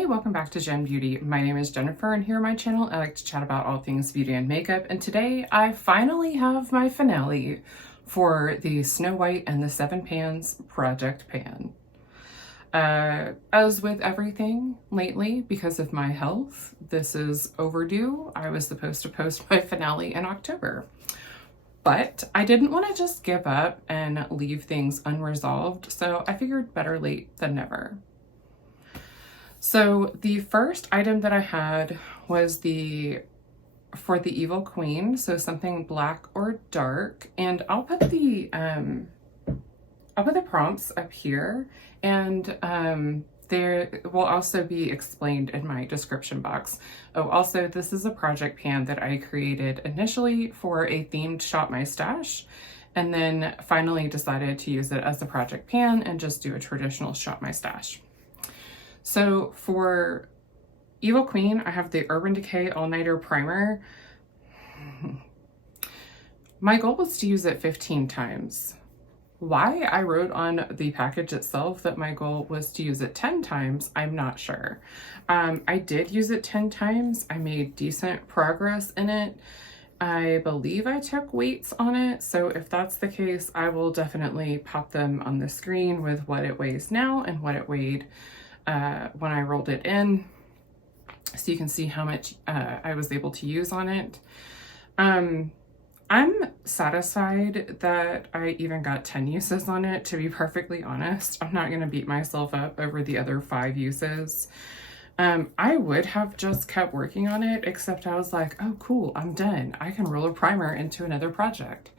Hey, welcome back to Jen Beauty. My name is Jennifer, and here on my channel I like to chat about all things beauty and makeup, and today I finally have my finale for the Snow White and the Seven Pans project pan. As with everything lately, because of my health, this is overdue. I was supposed to post my finale in October, but I didn't want to just give up and leave things unresolved, so I figured better late than never. So the first item that I had was for the Evil Queen, so something black or dark, and I'll put the prompts up here, and there will also be explained in my description box. Oh, also, this is a project pan that I created initially for a themed Shop My Stash, and then finally decided to use it as a project pan and just do a traditional Shop My Stash. So for Evil Queen, I have the Urban Decay All Nighter Primer. My goal was to use it 15 times. Why I wrote on the package itself that my goal was to use it 10 times, I'm not sure. I did use it 10 times. I made decent progress in it. I believe I took weights on it, so if that's the case, I will definitely pop them on the screen with what it weighs now and what it weighed when I rolled it in, so you can see how much I was able to use on it. I'm satisfied that I even got 10 uses on it, to be perfectly honest. I'm not going to beat myself up over the other 5 uses. I would have just kept working on it, except I was like, oh cool, I'm done. I can roll a primer into another project.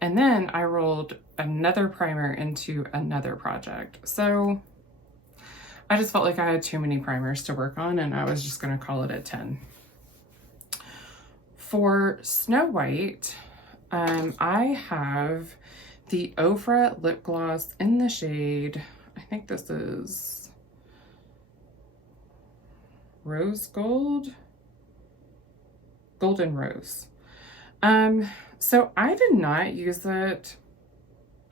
And then I rolled another primer into another project. So I just felt like I had too many primers to work on, and I was just going to call it at 10. For Snow White, I have the Ofra lip gloss in the shade, I think this is Rose Gold? Golden Rose. So I did not use it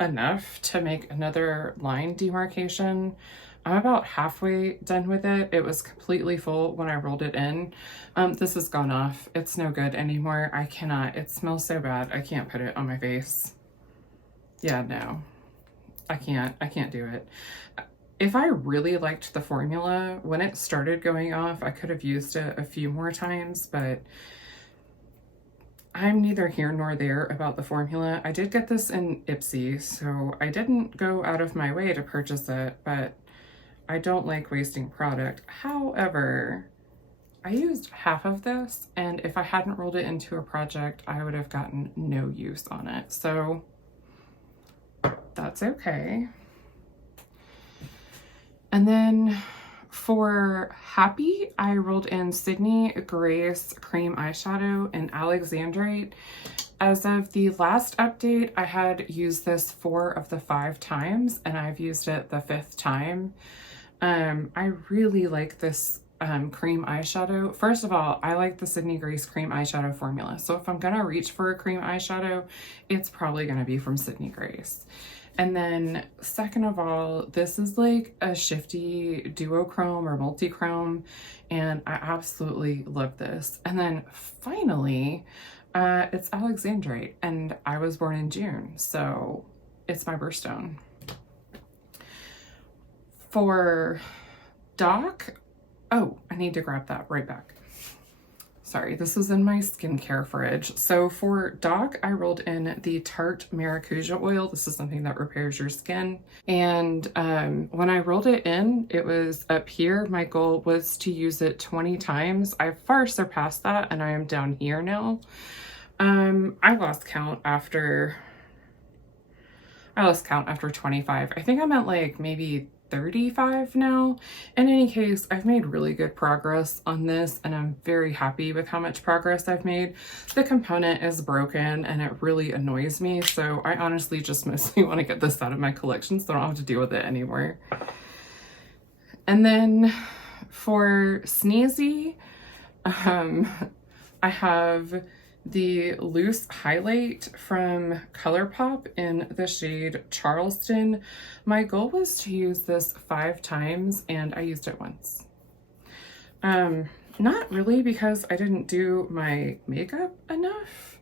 enough to make another line demarcation. I'm about halfway done with it. It was completely full when I rolled it in. This has gone off. It's no good anymore. I cannot. It smells so bad. I can't put it on my face. Yeah, no. I can't do it. If I really liked the formula, when it started going off, I could have used it a few more times, but I'm neither here nor there about the formula. I did get this in Ipsy, so I didn't go out of my way to purchase it, but I don't like wasting product. However, I used half of this, and if I hadn't rolled it into a project, I would have gotten no use on it. So that's okay. And then for Happy, I rolled in Sydney Grace Cream Eyeshadow in Alexandrite. As of the last update, I had used this 4 of the 5 times, and I've used it the 5th time. I really like this cream eyeshadow. First of all, I like the Sydney Grace cream eyeshadow formula. So if I'm gonna reach for a cream eyeshadow, it's probably gonna be from Sydney Grace. And then second of all, this is like a shifty duochrome or multi-chrome, and I absolutely love this. And then finally, it's Alexandrite, and I was born in June, so it's my birthstone. For Doc, oh, I need to grab that right back. Sorry, this is in my skincare fridge. So for Doc, I rolled in the Tarte Maracuja oil. This is something that repairs your skin. And when I rolled it in, it was up here. My goal was to use it 20 times. I've far surpassed that, and I am down here now. I lost count after 25. I think I'm at like maybe 35 now. In any case, I've made really good progress on this, and I'm very happy with how much progress I've made. The component is broken and it really annoys me, so I honestly just mostly want to get this out of my collection so I don't have to deal with it anymore. And then for Sneezy, I have the loose highlight from ColourPop in the shade Charleston. My goal was to use this 5 times, and I used it once. Not really, because I didn't do my makeup enough,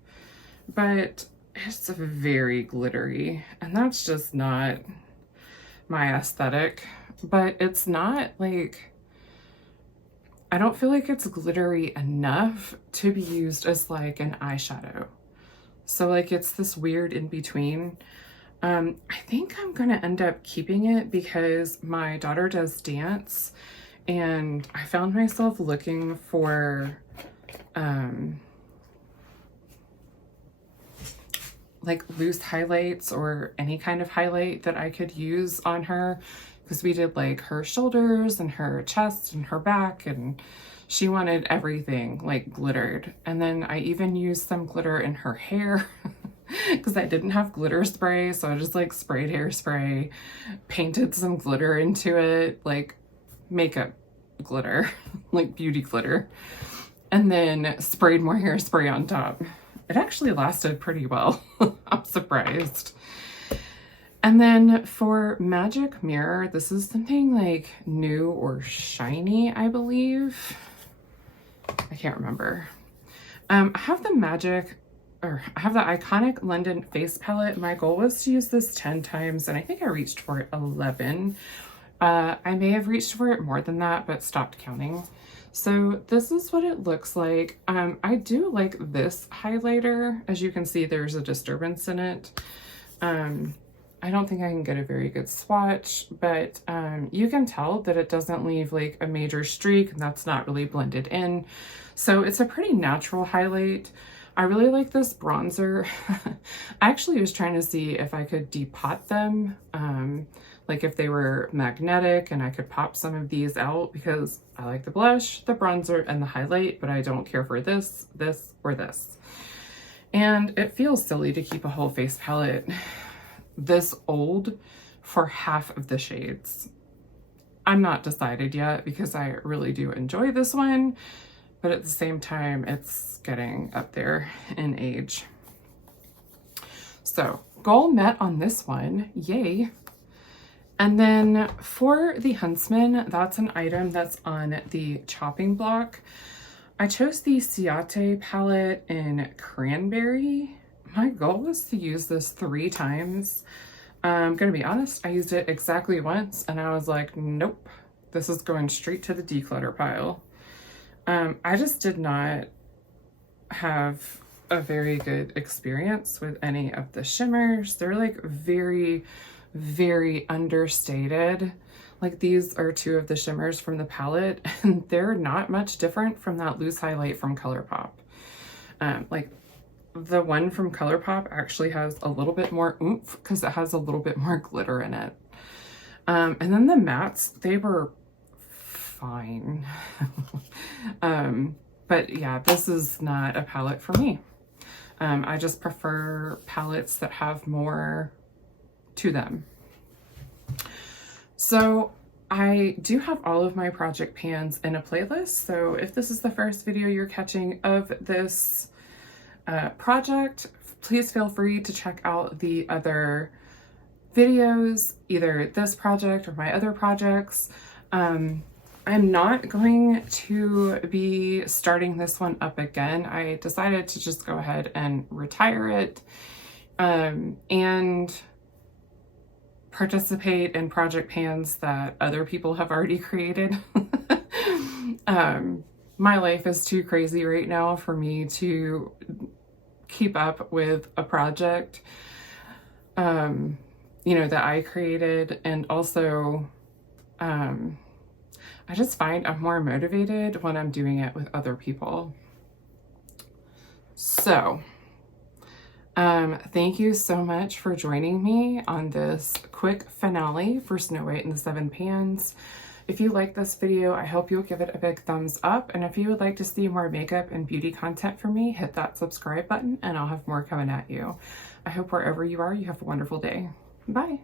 but it's very glittery, and that's just not my aesthetic. But it's not like, I don't feel like it's glittery enough to be used as like an eyeshadow. So like it's this weird in between. I think I'm gonna end up keeping it because my daughter does dance, and I found myself looking for like loose highlights or any kind of highlight that I could use on her, because we did like her shoulders and her chest and her back, and she wanted everything like glittered. And then I even used some glitter in her hair because I didn't have glitter spray, so I just like sprayed hairspray, painted some glitter into it, like makeup glitter, like beauty glitter, and then sprayed more hairspray on top. It actually lasted pretty well. I'm surprised. And then for Magic Mirror, this is something like new or shiny, I believe. I can't remember. I have the Iconic London Face Palette. My goal was to use this 10 times, and I think I reached for it 11. I may have reached for it more than that, but stopped counting. So this is what it looks like. I do like this highlighter. As you can see, there's a disturbance in it. I don't think I can get a very good swatch, but you can tell that it doesn't leave like a major streak, and that's not really blended in. So it's a pretty natural highlight. I really like this bronzer. I actually was trying to see if I could depot them, like if they were magnetic and I could pop some of these out, because I like the blush, the bronzer, and the highlight, but I don't care for this, this, or this. And it feels silly to keep a whole face palette this old for half of the shades. I'm not decided yet because I really do enjoy this one, but at the same time, it's getting up there in age. So goal met on this one, yay. And then for the Huntsman, that's an item that's on the chopping block. I chose the Ciate palette in Cranberry. My goal was to use this 3 times. I'm gonna be honest, I used it exactly once and I was like, nope, this is going straight to the declutter pile. I just did not have a very good experience with any of the shimmers. They're like very, very understated. Like these are 2 of the shimmers from the palette, and they're not much different from that loose highlight from ColourPop. Like the one from ColourPop actually has a little bit more oomph because it has a little bit more glitter in it. And then the mattes, they were fine. But yeah, this is not a palette for me. I just prefer palettes that have more to them. So I do have all of my project pans in a playlist. So if this is the first video you're catching of this project, please feel free to check out the other videos, either this project or my other projects. I'm not going to be starting this one up again. I decided to just go ahead and retire it and participate in project pans that other people have already created. My life is too crazy right now for me to keep up with a project, you know, that I created. And also, I just find I'm more motivated when I'm doing it with other people. So, thank you so much for joining me on this quick finale for Snow White and the Seven Pans. If you like this video, I hope you'll give it a big thumbs up. And if you would like to see more makeup and beauty content from me, hit that subscribe button and I'll have more coming at you. I hope wherever you are, you have a wonderful day. Bye.